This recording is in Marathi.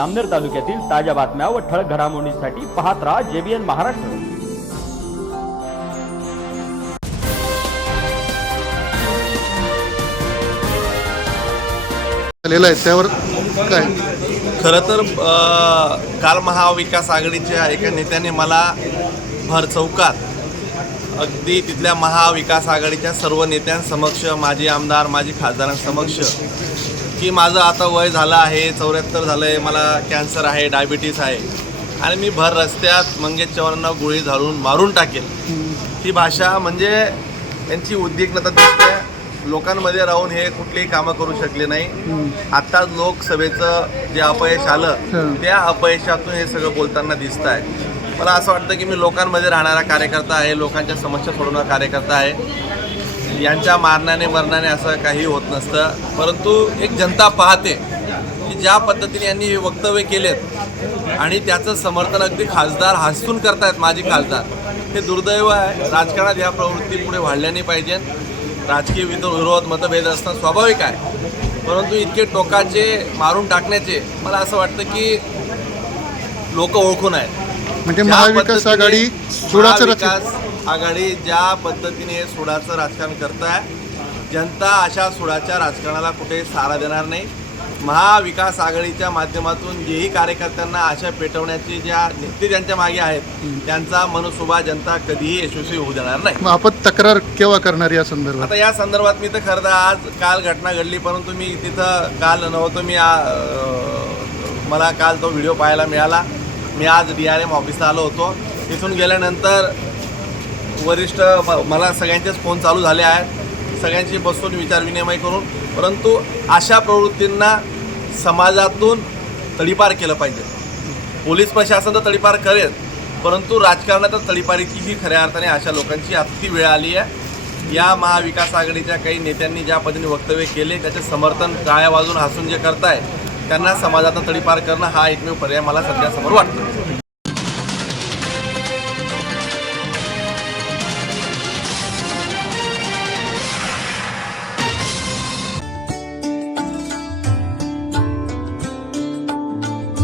आमनेर तालुक्यातील ताज्या बातम्या व ठळक घडामोडींसाठी पाहत राहा जेबीएन महाराष्ट्र. झालेलं आहे. त्यावर काय? खरं तर अ, काल महाविकास आघाडीच्या एका नेत्याने मला भर चौकात अगदी तिथल्या महाविकास आघाडीच्या सर्व नेत्यांसमक्ष माजी आमदार माजी खासदारांसमक्ष की माझं आता वय झालं आहे चौऱ्याहत्तर झालं आहे मला कॅन्सर आहे डायबिटीस आहे. आणि मी भर रस्त्यात मंगेश चव्हाणांना गोळी झाडून मारून टाकेल. ही भाषा म्हणजे त्यांची उद्विग्नता दिसते. लोकांमध्ये राहून हे कुठलीही कामं करू शकले नाही. आता लोकसभेचं जे अपयश आलं. त्या अपयशातून हे सगळं बोलताना दिसत आहे मला असं वाटतं की मी लोकांमध्ये राहणारा कार्यकर्ता आहे लोकांच्या समस्या सोडवणारा कार्यकर्ता आहे. यांच्या मारण्याने मरणाने असं काही होत नसतं. परंतु एक जनता पाहते की ज्या पद्धतीने यांनी वक्तव्य केलेत आणि त्याचं समर्थन अगदी खासदार हसून करतायत माजी खासदार हे दुर्दैव आहे. राजकारणात या प्रवृत्ती पुढे वाढल्या नाही पाहिजेत राजकीय विरोध मतभेद असणं स्वाभाविक आहे. परंतु इतके टोकाचे मारून टाकण्याचे मला असं वाटतं की लोक ओळखून आहेत. म्हणजे ज्या महाविकास पद्धतीने आघाडी सुडाचं महाविकास आघाडी ज्या पद्धतीने सुडाचं राजकारण करत आहे जनता अशा सुडाच्या राजकारणाला कुठे सारा देणार नाही. महाविकास आघाडीच्या माध्यमातून जेही कार्यकर्त्यांना आशा पेटवण्याचे ज्या नेते त्यांच्या मागे आहेत त्यांचा मनसुबा जनता कधीही यशस्वी होऊ देणार नाही. मग आपण तक्रार केव्हा करणार या संदर्भात? आता या संदर्भात मी तर खरं तर आज काल घटना घडली परंतु मी तिथं काल नव्हतो मी आ- अं, मला काल तो व्हिडिओ पाहायला मिळाला. मी आज डी आर एम ऑफिसला आलो होतो. तिथून गेल्यानंतर वरिष्ठ म- मला सगळ्यांचेच फोन चालू झाले आहेत. सगळ्यांशी बसून विचारविनिमय करून परंतु अशा प्रवृत्तींना समाजातून तडीपार केलं पाहिजे. पोलीस प्रशासन तर तडीपार करेल परंतु राजकारणात तडीपारीची ही खऱ्या अर्थाने अशा लोकांची अत्ती वेळ आली आहे. या महाविकास आघाडीच्या काही नेत्यांनी ज्या पद्धतीने वक्तव्य केले त्याचे समर्थन काळ्या वाजून हसून जे करताय त्यांना समाजातून तडीपार करणं हा एकमेव पर्याय मला सध्या समोर वाटतो